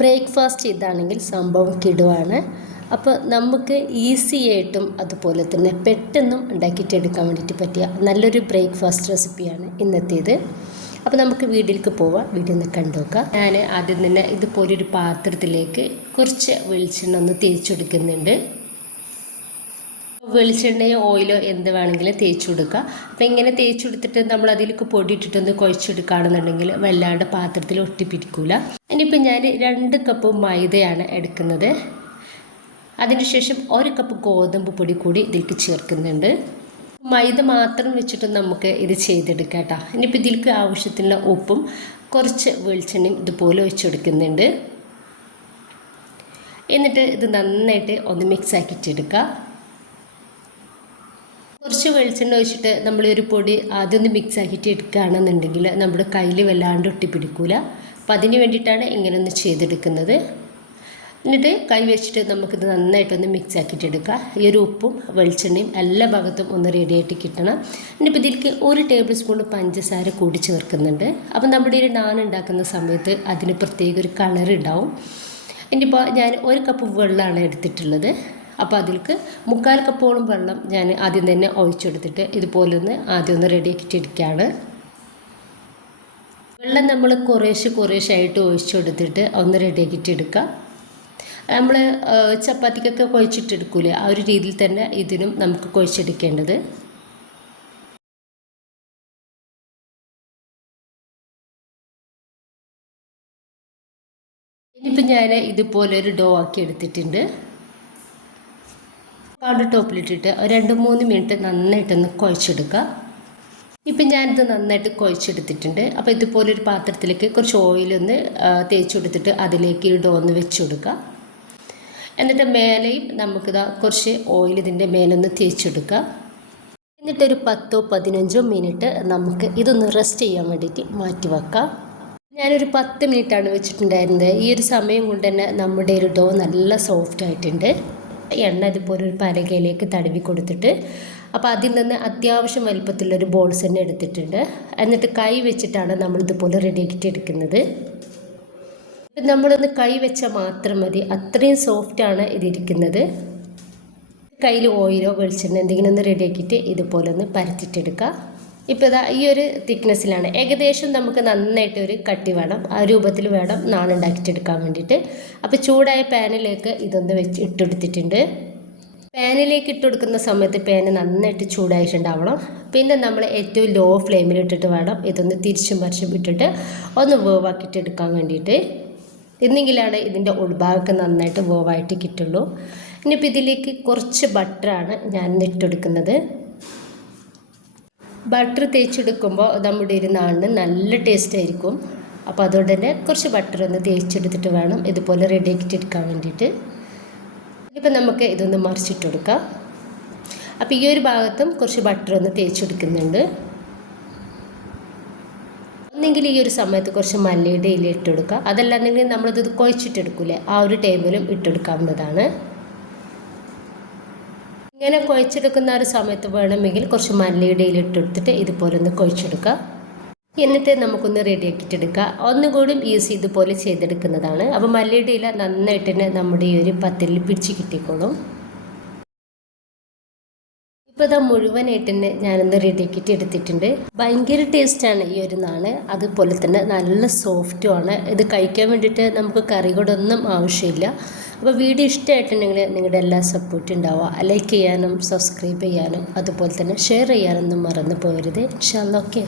Breakfast ഇതാണെങ്കിൽ സംഭവം കിടുവാണ്. അപ്പോൾ നമുക്ക് ഈസി ആയിട്ടും അതുപോലെ തന്നെ പെട്ടെന്നും ഉണ്ടാക്കിയിട്ടെടുക്കാൻ വേണ്ടിയിട്ട് പറ്റിയ നല്ലൊരു ബ്രേക്ക്ഫാസ്റ്റ് റെസിപ്പിയാണ് ഇന്നത്തേത്. അപ്പോൾ നമുക്ക് വീട്ടിലേക്ക് പോവാം. വീട്ടിൽ നിന്ന് കണ്ടുനോക്കാം ഞാൻ ആദ്യം തന്നെ ഇതുപോലൊരു പാത്രത്തിലേക്ക് കുറച്ച് വെളിച്ചെണ്ണ ഒന്ന് തേച്ചെടുക്കുന്നുണ്ട് വെളിച്ചെണ്ണയോ ഓയിലോ എന്ത് വേണമെങ്കിലും തേച്ച് കൊടുക്കുക അപ്പോൾ ഇങ്ങനെ തേച്ച് കൊടുത്തിട്ട് നമ്മൾ അതിലേക്ക് പൊടി ഇട്ടിട്ടൊന്ന് കുഴച്ചെടുക്കുകയാണെന്നുണ്ടെങ്കിൽ വല്ലാണ്ട് പാത്രത്തിൽ ഒട്ടിപ്പിടിക്കില്ല ഇനിയിപ്പോൾ ഞാൻ രണ്ട് കപ്പ് മൈദയാണ് എടുക്കുന്നത്. അതിനുശേഷം ഒരു കപ്പ് ഗോതമ്പ് പൊടി കൂടി ഇതിലേക്ക് ചേർക്കുന്നുണ്ട്. മൈദ മാത്രം വെച്ചിട്ട് നമുക്ക് ഇത് ചെയ്തെടുക്കാം കേട്ടോ. ഇനിയിപ്പോൾ ഇതിലേക്ക് ആവശ്യത്തിനുള്ള ഉപ്പും കുറച്ച് വെളിച്ചെണ്ണയും ഇതുപോലെ ഒഴിച്ചെടുക്കുന്നുണ്ട്. എന്നിട്ട് ഇത് നന്നായിട്ട് ഒന്ന് മിക്സ് ആക്കിയിട്ടെടുക്കുക. വെളിച്ചെണ്ണ ഒഴിച്ചിട്ട് നമ്മൾ ഒരു പൊടി ആദ്യം ഒന്ന് മിക്സ് ആക്കിയിട്ട് എടുക്കുകയാണെന്നുണ്ടെങ്കിൽ നമ്മുടെ കയ്യിൽ വല്ലാണ്ട് ഒട്ടിപ്പിടിക്കൂല. അപ്പം അതിന് വേണ്ടിയിട്ടാണ് ഇങ്ങനെ ഒന്ന് ചെയ്തെടുക്കുന്നത്. എന്നിട്ട് കൈ വെച്ചിട്ട് നമുക്കിത് നന്നായിട്ടൊന്ന് മിക്സ് ആക്കിയിട്ട് എടുക്കുക. ഈ ഒരു ഉപ്പും വെളിച്ചെണ്ണയും എല്ലാ ഭാഗത്തും ഒന്ന് റെഡിയായിട്ട് കിട്ടണം. എന്നിപ്പോൾ ഇതിലേക്ക് ഒരു ടേബിൾ സ്പൂൺ പഞ്ചസാര കൂടി ചേർക്കുന്നുണ്ട്. അപ്പം നമ്മുടെ ഒരു നാൻ ഉണ്ടാക്കുന്ന സമയത്ത് അതിന് പ്രത്യേക ഒരു കളർ ഉണ്ടാവും. ഇനിയിപ്പോൾ ഞാൻ ഒരു കപ്പ് വെള്ളമാണ് എടുത്തിട്ടുള്ളത്. അപ്പോൾ അതിലേക്ക് മുക്കാൽ കപ്പോളം വെള്ളം ഞാൻ ആദ്യം തന്നെ ഒഴിച്ചെടുത്തിട്ട് ഇതുപോലെ ഒന്ന് ആദ്യം ഒന്ന് റെഡിയാക്കിയിട്ടിരിക്കുകയാണ് വെള്ളം നമ്മൾ കുറേശ്ശെ കുറേശ്ശായിട്ട് ഒഴിച്ചെടുത്തിട്ട് ഒന്ന് റെഡിയാക്കിയിട്ടെടുക്കുക നമ്മൾ ചപ്പാത്തിക്കൊക്കെ കുഴച്ചിട്ടെടുക്കൂലേ? ആ ഒരു രീതിയിൽ തന്നെ ഇതിനും നമുക്ക് കുഴച്ചെടുക്കേണ്ടത്. ഇനിയിപ്പോൾ ഞാൻ ഇതുപോലെ ഒരു ഡോ ആക്കി എടുത്തിട്ടുണ്ട്. പൗഡർ ടോപ്പിലിട്ടിട്ട് രണ്ട് മൂന്ന് മിനിറ്റ് നന്നായിട്ടൊന്ന് കുഴച്ചെടുക്കുക. ഇപ്പം ഞാനിത് നന്നായിട്ട് കുഴച്ചെടുത്തിട്ടുണ്ട്. അപ്പോൾ ഇതുപോലെ ഒരു പാത്രത്തിലേക്ക് കുറച്ച് ഓയിലൊന്ന് തേച്ച് കൊടുത്തിട്ട് അതിലേക്ക് ഈ ഡോ ഒന്ന് വെച്ച് കൊടുക്കുക. എന്നിട്ട് മേലെയും നമുക്കിതാ കുറച്ച് ഓയിൽ ഇതിന്റെ മേലൊന്ന് തേച്ചെടുക്കുക. എന്നിട്ടൊരു പത്തോ പതിനഞ്ചോ മിനിറ്റ് നമുക്ക് ഇതൊന്ന് റെസ്റ്റ് ചെയ്യാൻ വേണ്ടിയിട്ട് മാറ്റി വെക്കാം. ഞാനൊരു പത്ത് മിനിറ്റാണ് വെച്ചിട്ടുണ്ടായിരുന്നത്. ഈ ഒരു സമയം കൊണ്ട് തന്നെ നമ്മുടെ ഒരു ഡോ നല്ല സോഫ്റ്റ് ആയിട്ടുണ്ട്. എണ്ണ ഇതുപോലെ ഒരു പലകയിലേക്ക് തടവി കൊടുത്തിട്ട് അപ്പോൾ അതിൽ നിന്ന് അത്യാവശ്യം വലിപ്പത്തിലുള്ളൊരു ബോൾസ് തന്നെ എടുത്തിട്ടുണ്ട്. എന്നിട്ട് കൈ വെച്ചിട്ടാണ് നമ്മൾ ഇതുപോലെ റെഡിയാക്കിയിട്ട് എടുക്കുന്നത്. നമ്മളൊന്ന് കൈ വെച്ചാൽ മാത്രം മതി. അത്രയും സോഫ്റ്റാണ് ഇതിരിക്കുന്നത് കയ്യിൽ ഓയിലോ വെളിച്ചെണ്ണ എന്തെങ്കിലും ഒന്ന് റെഡിയാക്കിയിട്ട് ഇതുപോലെ ഒന്ന് പരത്തിയിട്ടെടുക്കുക ഇപ്പോൾ ഇതാ ഈ ഒരു തിക്നെസ്സിലാണ്. ഏകദേശം നമുക്ക് നന്നായിട്ട് ഒരു കട്ടി വേണം. ആ രൂപത്തിൽ വേണം നാണുണ്ടാക്കിയിട്ടെടുക്കാൻ വേണ്ടിയിട്ട്. അപ്പോൾ ചൂടായ പാനിലേക്ക് ഇതൊന്ന് വെച്ച് ഇട്ടെടുത്തിട്ടുണ്ട്. പാനിലേക്ക് ഇട്ട് കൊടുക്കുന്ന സമയത്ത് പാന് നന്നായിട്ട് ചൂടായിട്ടുണ്ടാവണം. പിന്നെ നമ്മൾ ഏറ്റവും ലോ ഫ്ലെയിമിൽ ഇട്ടിട്ട് വേണം ഇതൊന്ന് തിരിച്ചും മറിച്ചും ഇട്ടിട്ട് ഒന്ന് വേവാക്കിയിട്ട് എടുക്കാൻ വേണ്ടിയിട്ട്. എന്നെങ്കിലാണ് ഇതിന്റെ ഉൾഭാഗമൊക്കെ നന്നായിട്ട് വേവായിട്ട് കിട്ടുള്ളൂ. ഇനിയിപ്പോൾ ഇതിലേക്ക് കുറച്ച് ബട്ടറാണ് ഞാൻ ഇട്ടെടുക്കുന്നത്. ബട്ടർ തേച്ചെടുക്കുമ്പോൾ നമ്മുടെ ഒരു നാളിന് നല്ല ടേസ്റ്റ് ആയിരിക്കും. അപ്പോൾ അതുകൊണ്ട് തന്നെ കുറച്ച് ബട്ടർ ഒന്ന് തേച്ചെടുത്തിട്ട് വേണം ഇതുപോലെ റെഡിയാക്കിയിട്ട് എടുക്കാൻ വേണ്ടിയിട്ട്. ഇപ്പം നമുക്ക് ഇതൊന്ന് മറിച്ചിട്ട് കൊടുക്കാം. അപ്പോൾ ഈ ഒരു ഭാഗത്തും കുറച്ച് ബട്ടർ ഒന്ന് തേച്ചെടുക്കുന്നുണ്ട്. ഒന്നെങ്കിൽ ഈ ഒരു സമയത്ത് കുറച്ച് മല്ലിയുടെ ഇല ഇട്ട് കൊടുക്കുക അതല്ലാന്നെങ്കിൽ നമ്മളിത് കുഴച്ചിട്ടെടുക്കൂലേ ആ ഒരു ടൈമിലും ഇട്ടെടുക്കാവുന്നതാണ് ഇങ്ങനെ കുഴച്ചെടുക്കുന്ന ഒരു സമയത്ത് വേണമെങ്കിൽ കുറച്ച് മല്ലിയുടെ ഇല ഇട്ടെടുത്തിട്ട് ഇതുപോലെ ഒന്ന് കുഴച്ചെടുക്കുക. എന്നിട്ട് നമുക്കൊന്ന് റെഡിയാക്കിയിട്ടെടുക്കുക ഒന്നുകൂടി ഈസി ഇതുപോലെ ചെയ്തെടുക്കുന്നതാണ്. അപ്പോൾ മല്ലിയുടെ ഇല നന്നായിട്ട് തന്നെ നമ്മുടെ ഈ ഒരു പത്തലിൽ പിടിച്ച് കിട്ടിക്കോളും. ഇപ്പോൾ ഇതാ മുഴുവനായിട്ട് തന്നെ ഞാനൊന്ന് റെഡിയാക്കിയിട്ട് എടുത്തിട്ടുണ്ട്. ഭയങ്കര ടേസ്റ്റാണ് ഈ ഒരു നാണ്. അതുപോലെ തന്നെ നല്ല സോഫ്റ്റുമാണ് ഇത് കഴിക്കാൻ വേണ്ടിയിട്ട് നമുക്ക് കറികളൊന്നും ആവശ്യമില്ല. അപ്പോൾ വീഡിയോ ഇഷ്ടമായിട്ടുണ്ടെങ്കിൽ നിങ്ങളുടെ എല്ലാ സപ്പോർട്ടും ഉണ്ടാവുക. ലൈക്ക് ചെയ്യാനും സബ്സ്ക്രൈബ് ചെയ്യാനും അതുപോലെ തന്നെ ഷെയർ ചെയ്യാനൊന്നും മറന്നു പോകരുത്. ഇൻഷാല്ല ഓക്കെ